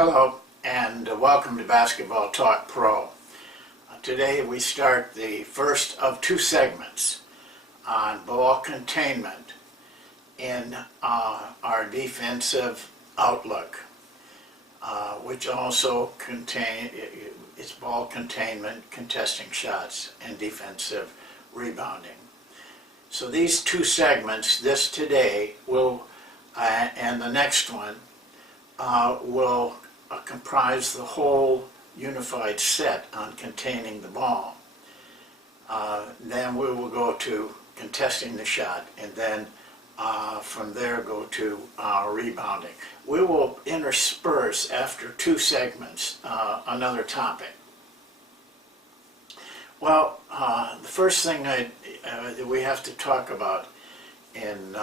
Hello and welcome to Basketball Talk Pro. Today we start the first of two segments on ball containment in our defensive outlook, which also contain it's ball containment, contesting shots, and defensive rebounding. So these two segments, this today will and the next one will comprise the whole unified set on containing the ball. Then we will go to contesting the shot, and then from there go to rebounding. We will intersperse after two segments another topic. Well, the first thing that we have to talk about in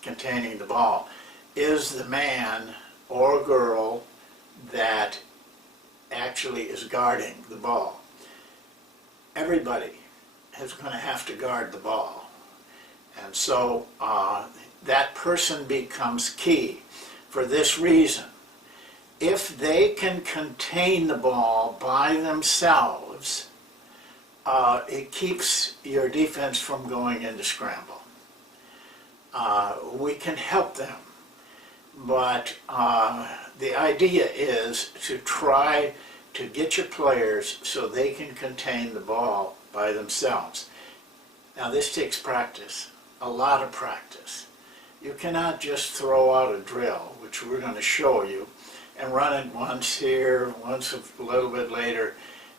containing the ball is the man or girl that actually is guarding the ball. Everybody is going to have to guard the ball, and so that person becomes key for this reason. If they can contain the ball by themselves, it keeps your defense from going into scramble. We can help them, but the idea is to try to get your players so they can contain the ball by themselves. Now this takes practice, a lot of practice. You cannot just throw out a drill, which we're going to show you, and run it once here, once a little bit later.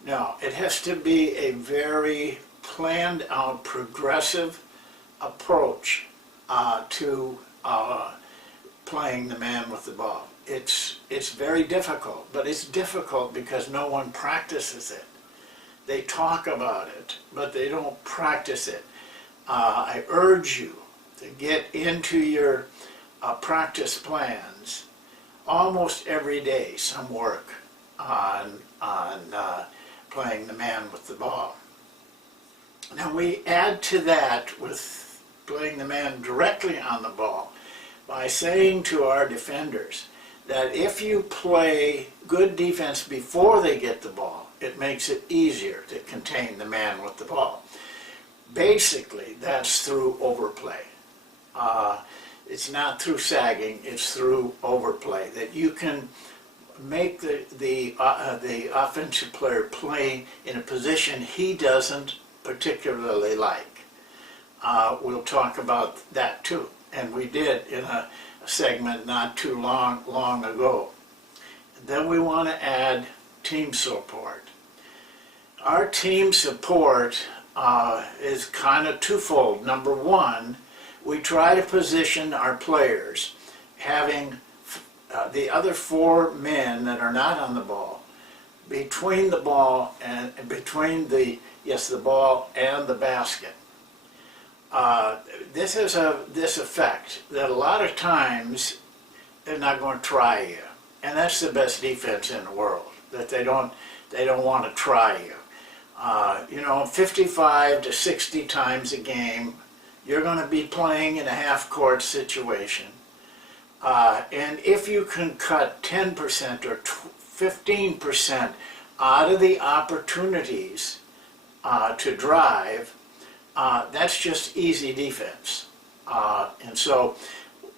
No, it has to be a very planned out, progressive approach to playing the man with the ball. It's very difficult, but it's difficult because no one practices it. They talk about it, but they don't practice it. I urge you to get into your practice plans almost every day some work on playing the man with the ball. Now we add to that with playing the man directly on the ball by saying to our defenders that if you play good defense before they get the ball, it makes it easier to contain the man with the ball. Basically, that's through overplay. It's not through sagging, it's through overplay, that you can make the offensive player play in a position he doesn't particularly like. We'll talk about that too, and we did in a segment not too long ago. Then we want to add team support. Our team support is kind of twofold. Number one, we try to position our players having the other four men that are not on the ball between the ball and between the ball and the basket. This has this effect that a lot of times they're not going to try you, and that's the best defense in the world. That they don't want to try you. 55 to 60 times a game, you're going to be playing in a half-court situation, and if you can cut 10% or 15% out of the opportunities to drive, that's just easy defense. And so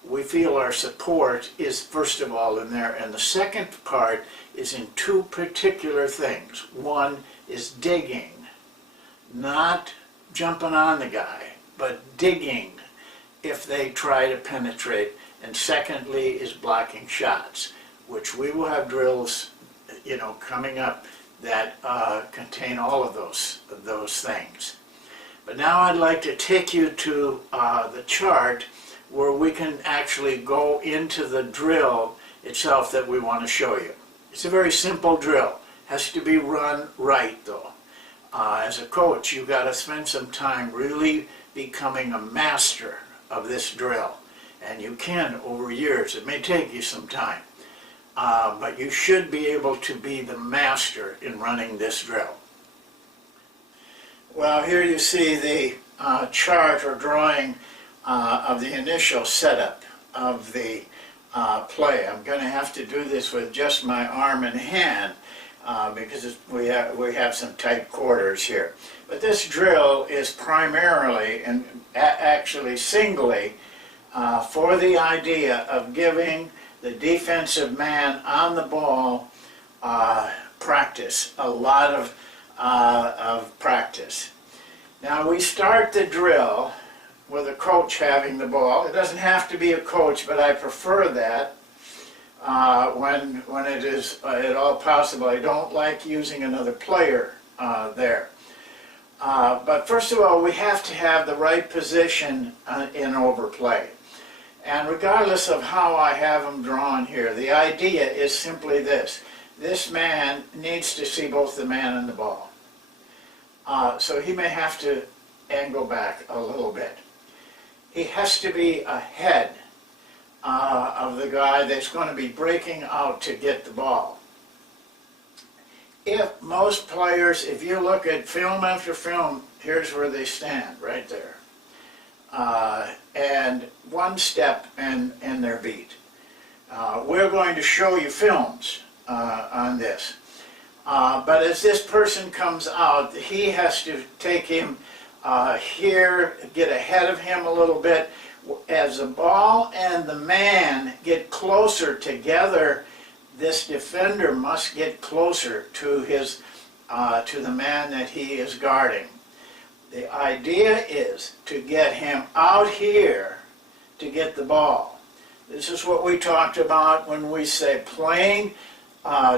we feel our support is first of all in there, and the second part is in two particular things. One is digging, not jumping on the guy, but digging if they try to penetrate, and secondly is blocking shots, which we will have drills coming up that contain all of those things. But now I'd like to take you to the chart where we can actually go into the drill itself that we want to show you. It's a very simple drill. It has to be run right though. As a coach, you've got to spend some time really becoming a master of this drill. And you can over years. It may take you some time. But you should be able to be the master in running this drill. Well, here you see the chart or drawing of the initial setup of the play. I'm going to have to do this with just my arm and hand because we have some tight quarters here. But this drill is primarily and actually singly for the idea of giving the defensive man on the ball practice, a lot of practice. Now we start the drill with a coach having the ball. It doesn't have to be a coach, but I prefer that when it is at all possible. I don't like using another player there. But first of all, we have to have the right position in overplay. And regardless of how I have them drawn here, the idea is simply this. This man needs to see both the man and the ball. So he may have to angle back a little bit. He has to be ahead of the guy that's going to be breaking out to get the ball. If most players, if you look at film after film, here's where they stand, right there. And one step and they're beat. We're going to show you films on this. But as this person comes out, he has to take him here, get ahead of him a little bit. As the ball and the man get closer together, this defender must get closer to his to the man that he is guarding. The idea is to get him out here to get the ball. This is what we talked about when we say playing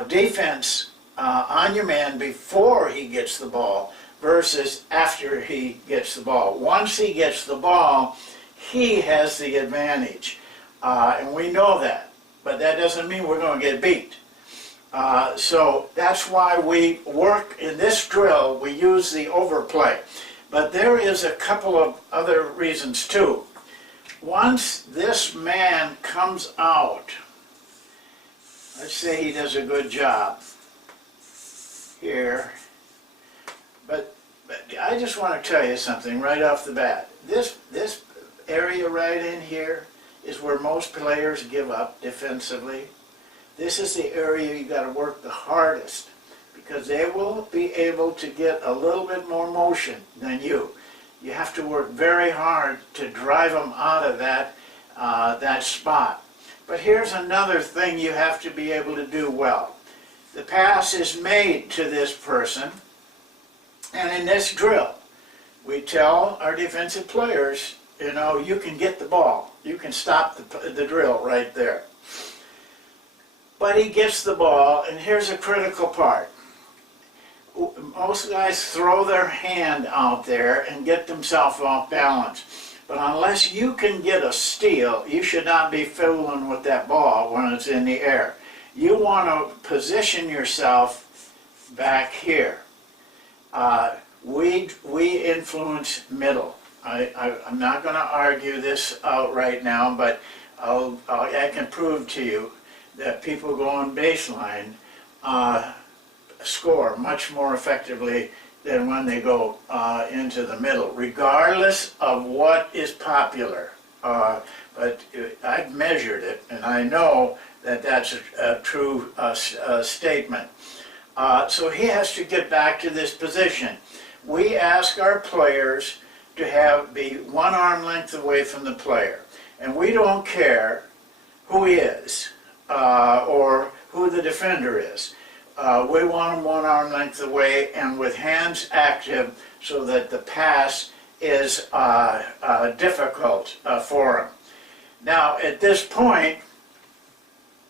defense on your man before he gets the ball versus after he gets the ball. Once he gets the ball, he has the advantage. And we know that. But that doesn't mean we're going to get beat. So that's why we work in this drill, we use the overplay. But there is a couple of other reasons too. Once this man comes out, let's say he does a good job here, but I just want to tell you something right off the bat. This area right in here is where most players give up defensively. This is the area you got to work the hardest because they will be able to get a little bit more motion than you. You have to work very hard to drive them out of that spot. But here's another thing you have to be able to do well. The pass is made to this person, and in this drill, we tell our defensive players, you know, you can get the ball. You can stop the drill right there. But he gets the ball, and here's a critical part. Most guys throw their hand out there and get themselves off balance. But unless you can get a steal, you should not be fooling with that ball when it's in the air. You want to position yourself back here. We influence middle. I'm not going to argue this out right now, but I can prove to you that people going baseline score much more effectively than when they go into the middle, regardless of what is popular. But I've measured it, and I know that that's a true statement. So he has to get back to this position. We ask our players to be 1 arm length away from the player. And we don't care who he is or who the defender is. We want him 1 arm length away and with hands active so that the pass is difficult for him. Now, at this point,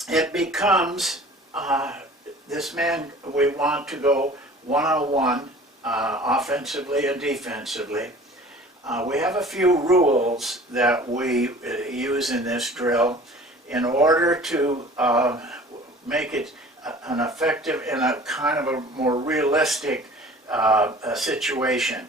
it becomes this man, we want to go one-on-one offensively and defensively. We have a few rules that we use in this drill in order to make it an effective and a kind of a more realistic situation.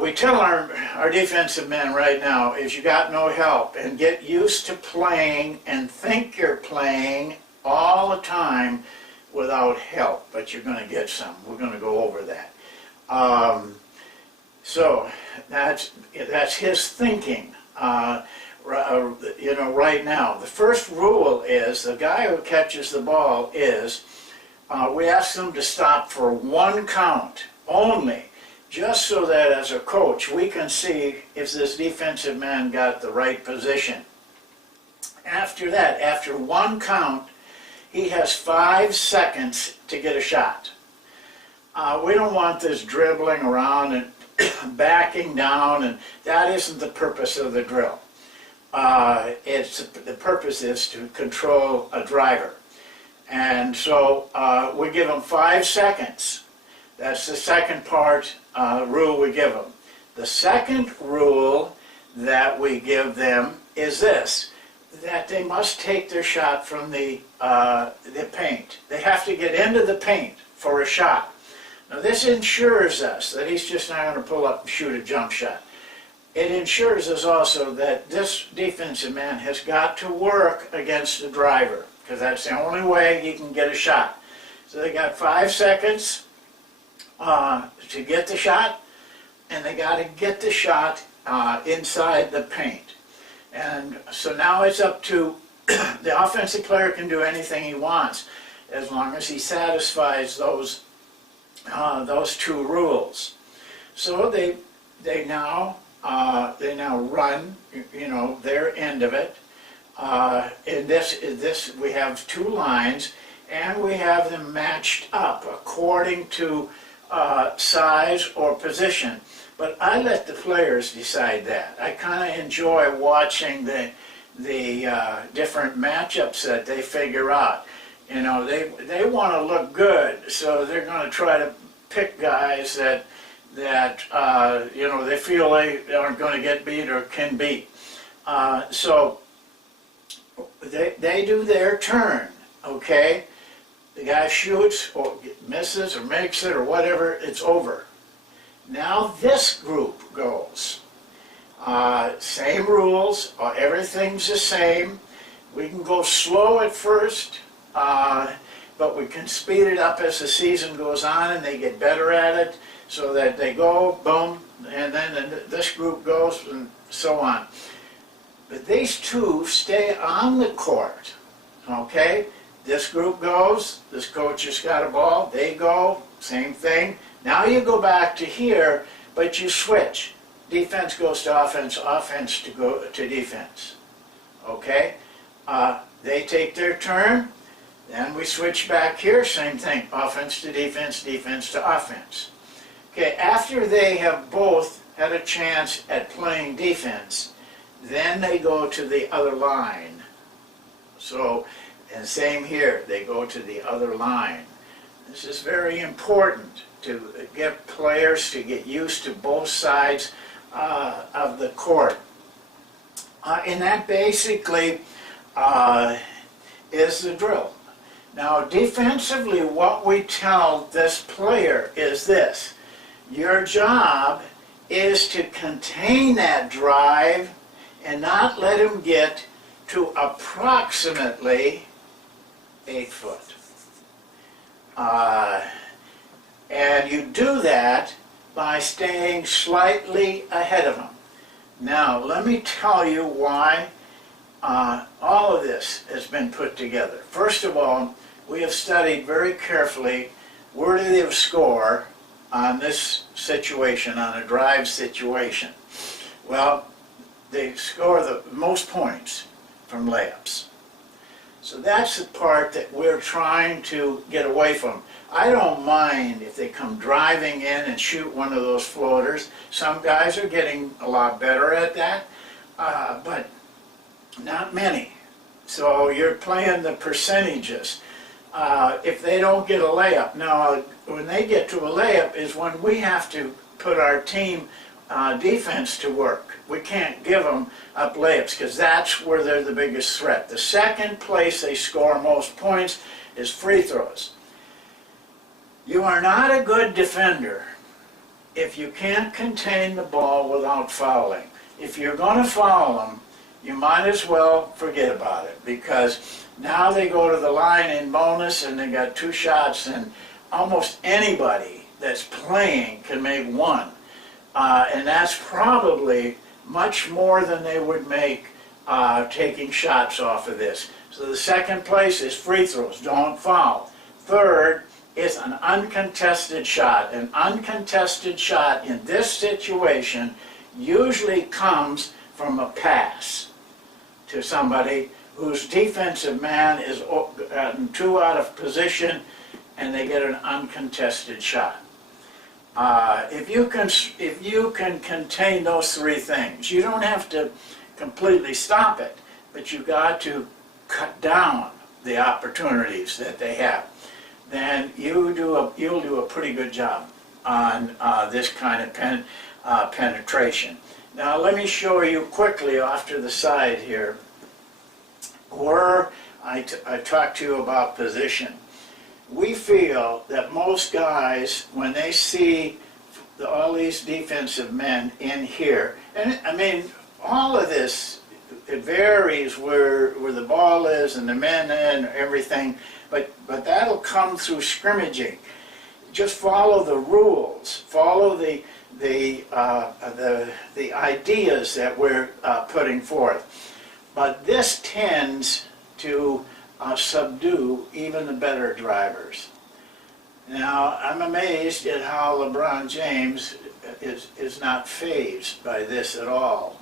We tell our defensive men right now is you got no help, and get used to playing and think you're playing all the time without help, but you're going to get some. We're going to go over that. So that's his thinking. right now. The first rule is the guy who catches the ball is we ask them to stop for one count only, just so that as a coach we can see if this defensive man got the right position. After that, after one count, he has 5 seconds to get a shot. We don't want this dribbling around and backing down, and that isn't the purpose of the drill. The purpose is to control a driver. And so we give them 5 seconds. That's the second part rule we give them. The second rule that we give them is this, that they must take their shot from the paint. They have to get into the paint for a shot. Now this ensures us that he's just not going to pull up and shoot a jump shot. It ensures us also that this defensive man has got to work against the driver, because that's the only way he can get a shot. So they got 5 seconds to get the shot, and they got to get the shot inside the paint. And so now it's up to the offensive player can do anything he wants as long as he satisfies those 2 rules. So they now run, their end of it. In this we have 2 lines, and we have them matched up according to size or position. But I let the players decide that. I kind of enjoy watching the different matchups that they figure out. They want to look good, so they're going to try to pick guys that they feel they aren't going to get beat or can beat. So they do their turn, okay? The guy shoots or misses or makes it or whatever, it's over. Now this group goes. Same rules, everything's the same. We can go slow at first, but we can speed it up as the season goes on and they get better at it, so that they go, boom, and then this group goes, and so on. But these 2 stay on the court, okay? This group goes, this coach has got a ball, they go, same thing. Now you go back to here, but you switch. Defense goes to offense, offense to go to defense, okay? They take their turn, then we switch back here, same thing, offense to defense, defense to offense. Okay, after they have both had a chance at playing defense, then they go to the other line. So, and same here, they go to the other line. This is very important to get players to get used to both sides of the court. And that basically is the drill. Now, defensively, what we tell this player is this. Your job is to contain that drive and not let him get to approximately 8 foot. And you do that by staying slightly ahead of him. Now, let me tell you why all of this has been put together. First of all, we have studied very carefully where do they score on this situation, on a drive situation. Well, they score the most points from layups. So that's the part that we're trying to get away from. I don't mind if they come driving in and shoot one of those floaters. Some guys are getting a lot better at that, but not many. So you're playing the percentages. If they don't get a layup, now when they get to a layup is when we have to put our team defense to work. We can't give them up layups because that's where they're the biggest threat. The second place they score most points is free throws. You are not a good defender if you can't contain the ball without fouling. If you're going to foul them, you might as well forget about it, because now they go to the line in bonus and they got 2 shots, and almost anybody that's playing can make 1. And that's probably much more than they would make taking shots off of this. So the second place is free throws, don't foul. Third is an uncontested shot. An uncontested shot in this situation usually comes from a pass to somebody whose defensive man is gotten too out of position and they get an uncontested shot. If you can contain those three things, you don't have to completely stop it, but you got to cut down the opportunities that they have. Then you'll do a pretty good job on this kind of penetration. Now let me show you quickly off to the side here where I talked to you about position. We feel that most guys, when they see all these defensive men in here, and I mean, all of this, it varies where the ball is and the men and everything, but that'll come through scrimmaging. Just follow the rules, follow the ideas that we're putting forth. But this tends to subdue even the better drivers. Now, I'm amazed at how LeBron James is not fazed by this at all.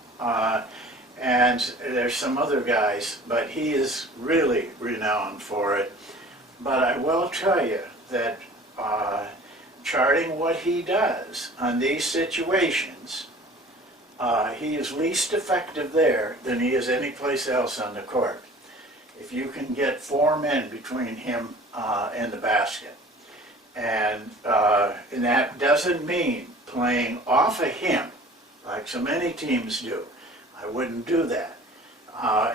And there's some other guys, but he is really renowned for it. But I will tell you that charting what he does on these situations, he is least effective there than he is any place else on the court. If you can get 4 men between him and the basket. And that doesn't mean playing off of him, like so many teams do. I wouldn't do that.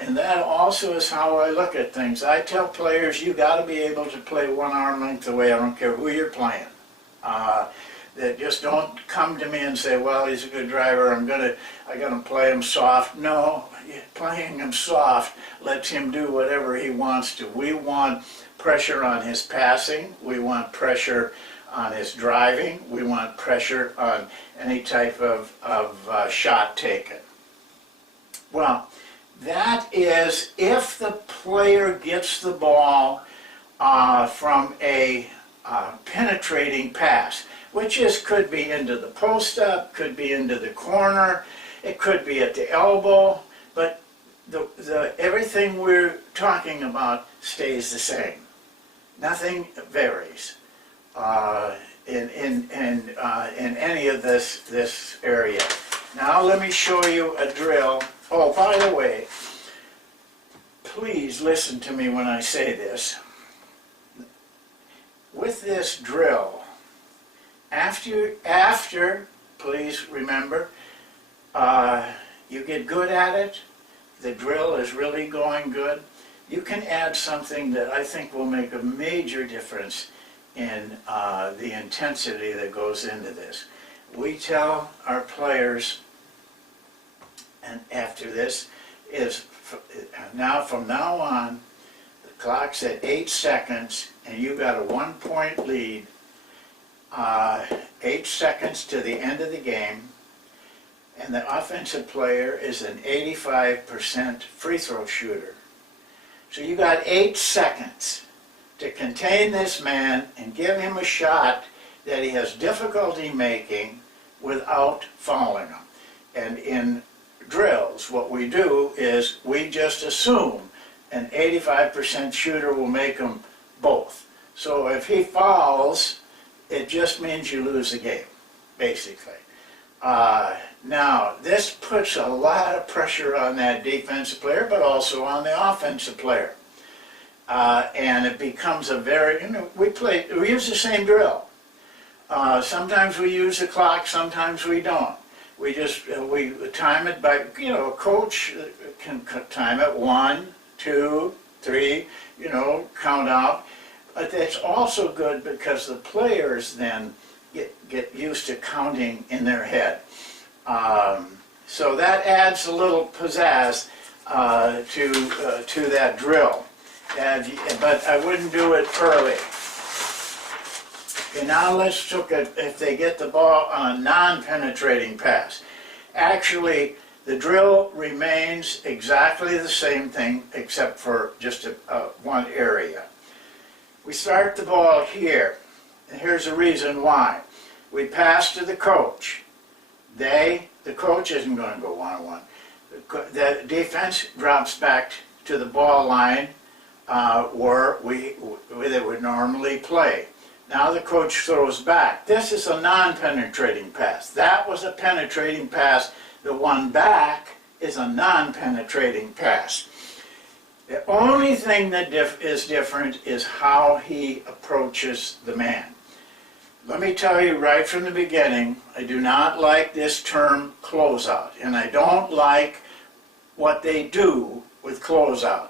And that also is how I look at things. I tell players, you got to be able to play one arm length away. I don't care who you're playing. That just don't come to me and say, well, he's a good driver, I gotta play him soft. No, playing him soft lets him do whatever he wants to. We want pressure on his passing, we want pressure on his driving, we want pressure on any type of shot taken. Well, that is if the player gets the ball from a penetrating pass, which could be into the post-up, could be into the corner, it could be at the elbow, but everything we're talking about stays the same. Nothing varies in any of this area. Now let me show you a drill. Oh, by the way, please listen to me when I say this. With this drill, after please remember, you get good at it, the drill is really going good, you can add something that I think will make a major difference in the intensity that goes into this. We tell our players, and after this, from now on, the clock's at 8 seconds, and you got a 1-point lead, 8 seconds to the end of the game, and the offensive player is an 85% free throw shooter. So you got 8 seconds to contain this man and give him a shot that he has difficulty making without fouling him. And in drills, what we do is we just assume an 85% shooter will make them both. So if he fouls, it just means you lose the game, basically. Now, this puts a lot of pressure on that defensive player, but also on the offensive player. And it becomes a very, we use the same drill. Sometimes we use the clock, sometimes we don't. We time it by, a coach can time it 1, 2, 3, count out. But that's also good because the players then get used to counting in their head. So that adds a little pizzazz to that drill. But I wouldn't do it early. Okay, now let's look at if they get the ball on a non-penetrating pass. Actually, The drill remains exactly the same thing except for just one area. We start the ball here, and here's the reason why. We pass to the coach. The coach isn't going to go one-on-one. The defense drops back to the ball line where they would normally play. Now the coach throws back. This is a non-penetrating pass. That was a penetrating pass. The one back is a non-penetrating pass. The only thing that is different is how he approaches the man. Let me tell you right from the beginning, I do not like this term closeout, and I don't like what they do with closeout.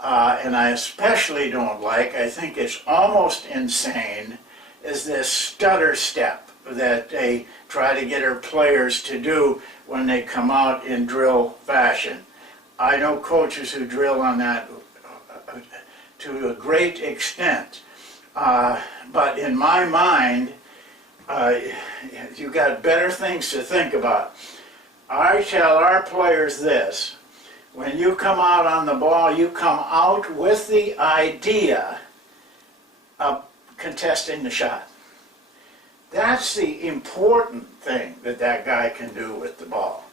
And I especially don't like, I think it's almost insane, is this stutter step that they try to get our players to do when they come out in drill fashion. I know coaches who drill on that to a great extent. But in my mind, you've got better things to think about. I tell our players this: when you come out on the ball, you come out with the idea of contesting the shot. That's the important thing that guy can do with the ball.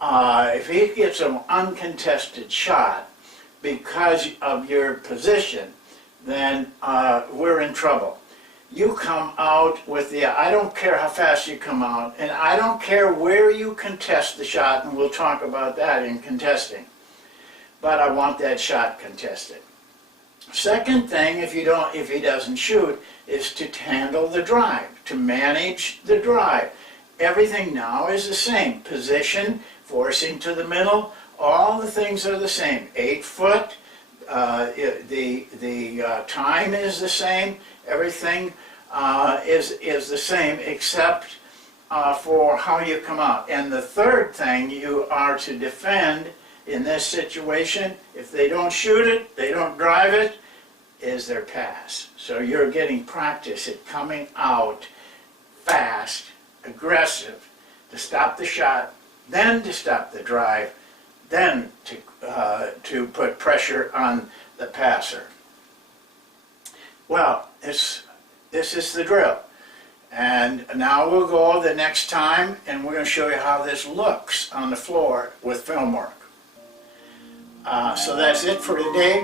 If he gets an uncontested shot because of your position, then we're in trouble. You come out with the, I don't care how fast you come out, and I don't care where you contest the shot, and we'll talk about that in contesting. But I want that shot contested. Second thing, if he doesn't shoot, is to handle the drive, to manage the drive. Everything now is the same. Position, forcing to the middle, all the things are the same. 8 foot, the time is the same. Everything is the same except for how you come out. And the third thing you are to defend in this situation, if they don't shoot it, they don't drive it, is their pass. So you're getting practice at coming out fast, aggressive, to stop the shot, then to stop the drive, then to put pressure on the passer. Well, this is the drill. And now we'll go the next time, and we're going to show you how this looks on the floor with film work. So that's it for today.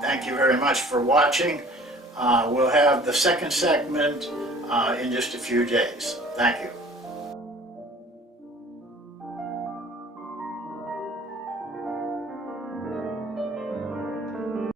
Thank you very much for watching. We'll have the second segment in just a few days. Thank you.